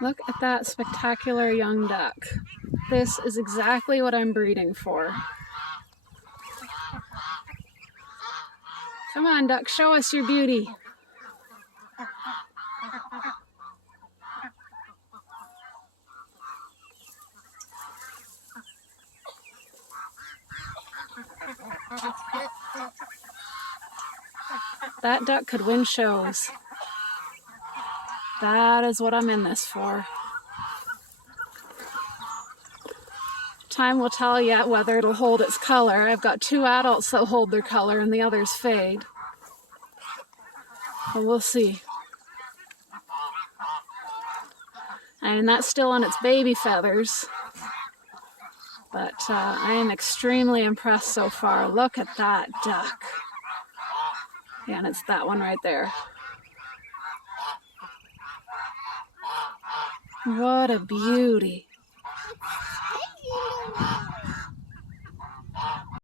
Look at that spectacular young duck. This is exactly what I'm breeding for. Come on, duck, show us your beauty. That duck could win shows. That is what I'm in this for. Time will tell yet whether it'll hold its color. I've got 2 adults that hold their color and the others fade. But we'll see. And that's still on its baby feathers. But I am extremely impressed so far. Look at that duck. Yeah, and it's that one right there. What a beauty.